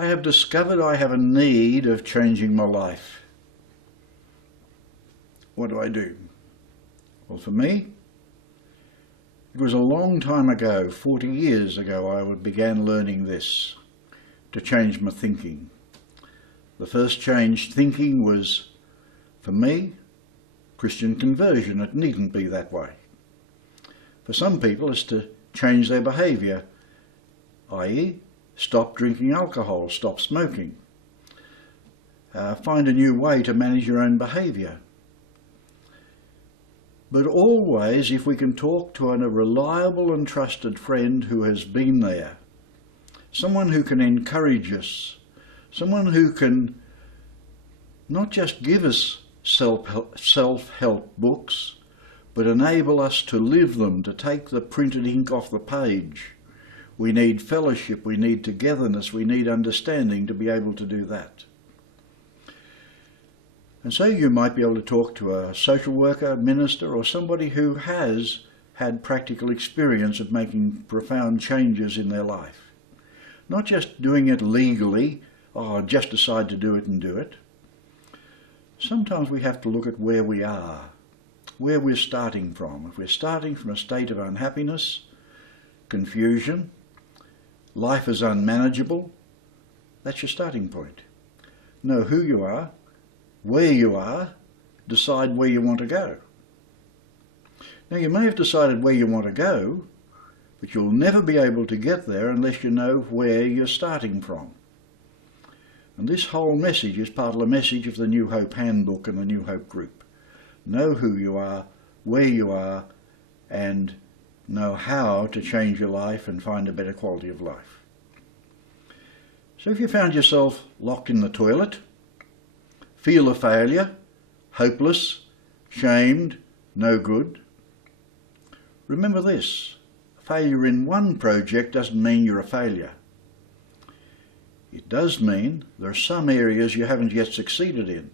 I have discovered I have a need of changing my life. What do? Well, for me, it was a long time ago, 40 years ago, I began learning this, to change my thinking. The first change thinking was, for me, Christian conversion. It needn't be that way. For some people, it's to change their behaviour, i.e., stop drinking alcohol, stop smoking. Find a new way to manage your own behaviour. But always, if we can talk to a reliable and trusted friend who has been there, someone who can encourage us, someone who can not just give us self-help books, but enable us to live them, to take the printed ink off the page. We need fellowship, we need togetherness, we need understanding to be able to do that. And so you might be able to talk to a social worker, minister, or somebody who has had practical experience of making profound changes in their life. Not just doing it legally, just decide to do it and do it. Sometimes we have to look at where we are, where we're starting from. If we're starting from a state of unhappiness, confusion, life is unmanageable, that's your starting point. Know who you are, where you are, decide where you want to go. Now, you may have decided where you want to go, but you'll never be able to get there unless you know where you're starting from. And this whole message is part of the message of the New Hope Handbook and the New Hope Group. Know who you are, where you are, and know how to change your life and find a better quality of life. So if you found yourself locked in the toilet, feel a failure, hopeless, shamed, no good, remember this: failure in one project doesn't mean you're a failure. It does mean there are some areas you haven't yet succeeded in.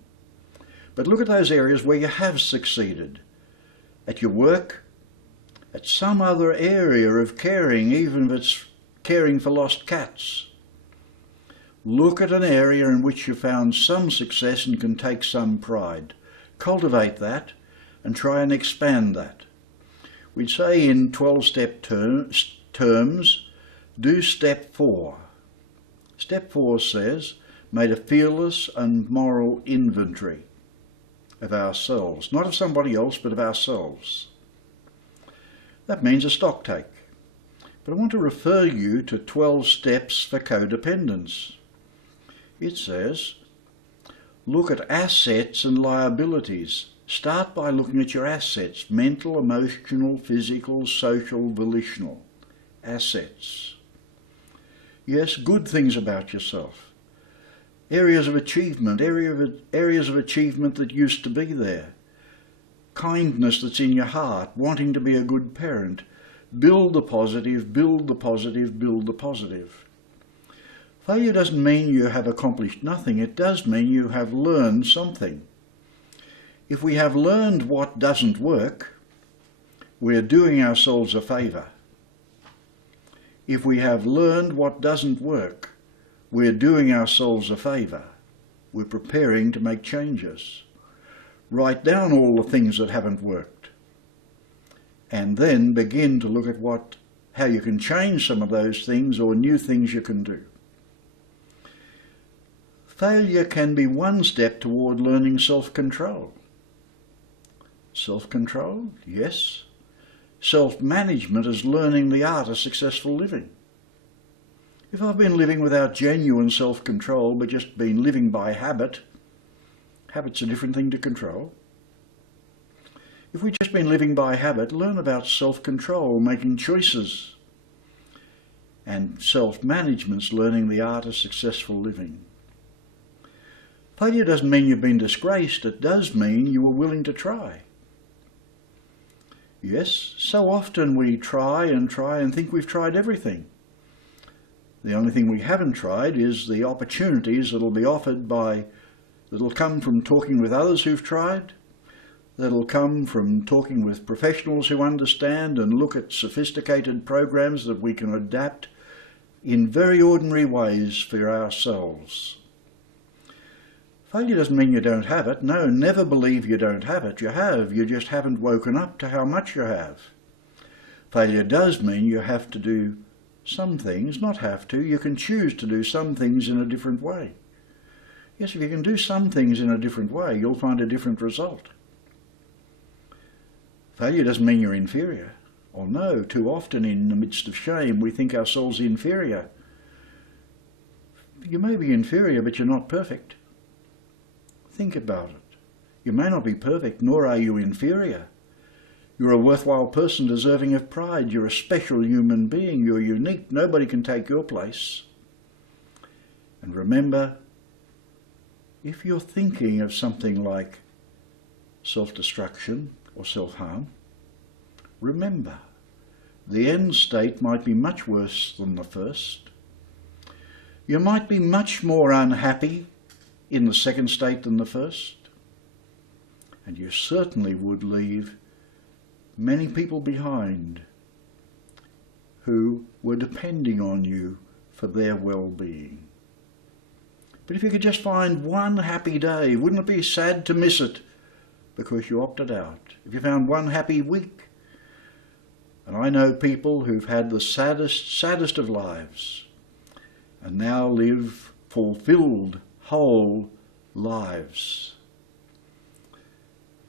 But look at those areas where you have succeeded. At your work, at some other area of caring, even if it's caring for lost cats. Look at an area in which you found some success and can take some pride. Cultivate that and try and expand that. We'd say in 12-step terms, do step 4. Step 4 says, make a fearless and moral inventory of ourselves. Not of somebody else, but of ourselves. That means a stock take. But I want to refer you to 12 steps for codependence. It says, look at assets and liabilities. Start by looking at your assets: mental, emotional, physical, social, volitional. Assets. Yes, good things about yourself. Areas of achievement, areas of achievement that used to be there. Kindness that's in your heart, wanting to be a good parent. Build the positive, build the positive, build the positive. Failure doesn't mean you have accomplished nothing. It does mean you have learned something. If we have learned what doesn't work, we're doing ourselves a favour. If we have learned what doesn't work, we're doing ourselves a favour. We're preparing to make changes. Write down all the things that haven't worked, and then begin to look at how you can change some of those things or new things you can do. Failure can be one step toward learning self-control. Self-control? Yes. Self-management is learning the art of successful living. If I've been living without genuine self-control, but just been living by habit, habit's a different thing to control. If we've just been living by habit, learn about self-control, making choices. And self-management's learning the art of successful living. Failure doesn't mean you've been disgraced. It does mean you were willing to try. Yes, so often we try and think we've tried everything. The only thing we haven't tried is the opportunities that'll come from talking with others who've tried, that'll come from talking with professionals who understand and look at sophisticated programs that we can adapt in very ordinary ways for ourselves. Failure doesn't mean you don't have it. No, never believe you don't have it. You have. You just haven't woken up to how much you have. Failure does mean you have to do some things, not have to. You can choose to do some things in a different way. Yes, if you can do some things in a different way, you'll find a different result. Failure doesn't mean you're inferior. Oh no, too often in the midst of shame we think ourselves inferior. You may be inferior, but you're not perfect. Think about it. You may not be perfect, nor are you inferior. You're a worthwhile person deserving of pride. You're a special human being. You're unique. Nobody can take your place. And remember, if you're thinking of something like self-destruction or self-harm, remember, the end state might be much worse than the first. You might be much more unhappy in the second state than the first. And you certainly would leave many people behind who were depending on you for their well-being. But if you could just find one happy day, wouldn't it be sad to miss it because you opted out? If you found one happy week, and I know people who've had the saddest of lives and now live fulfilled, whole lives.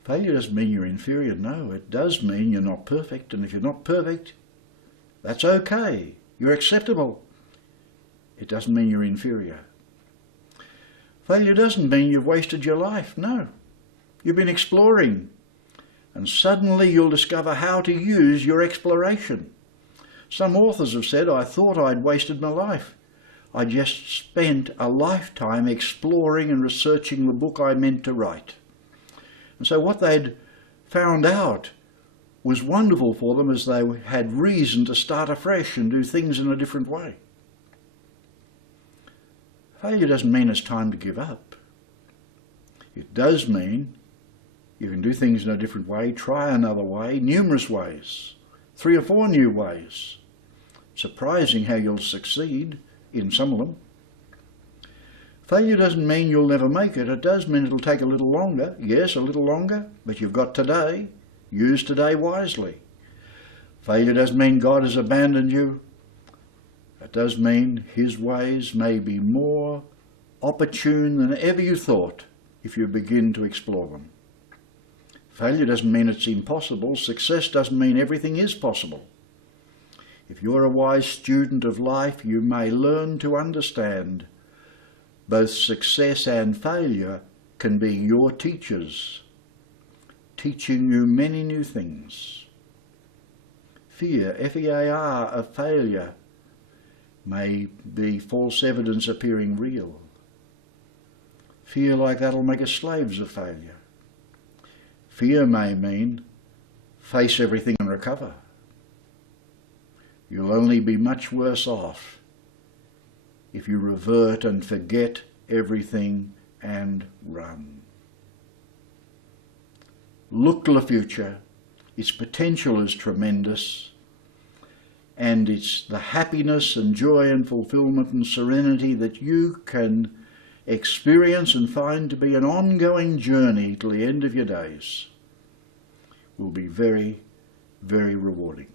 Failure doesn't mean you're inferior. No, it does mean you're not perfect. And if you're not perfect, that's okay. You're acceptable. It doesn't mean you're inferior. Failure doesn't mean you've wasted your life. No, you've been exploring. And suddenly you'll discover how to use your exploration. Some authors have said, I thought I'd wasted my life. I just spent a lifetime exploring and researching the book I meant to write. And so what they'd found out was wonderful for them, as they had reason to start afresh and do things in a different way. Failure doesn't mean it's time to give up. It does mean you can do things in a different way, try another way, numerous ways, 3 or 4 new ways. Surprising how you'll succeed in some of them. Failure doesn't mean you'll never make it. It does mean it'll take a little longer. Yes, a little longer, but you've got today. Use today wisely. Failure doesn't mean God has abandoned you. It does mean His ways may be more opportune than ever you thought if you begin to explore them. Failure doesn't mean it's impossible. Success doesn't mean everything is possible. If you're a wise student of life, you may learn to understand both success and failure can be your teachers, teaching you many new things. Fear, F-E-A-R, of failure may be false evidence appearing real. Fear like that'll make us slaves of failure. Fear may mean face everything and recover. You'll only be much worse off if you revert and forget everything and run. Look to the future. Its potential is tremendous, and it's the happiness and joy and fulfillment and serenity that you can experience and find to be an ongoing journey till the end of your days will be very, very rewarding.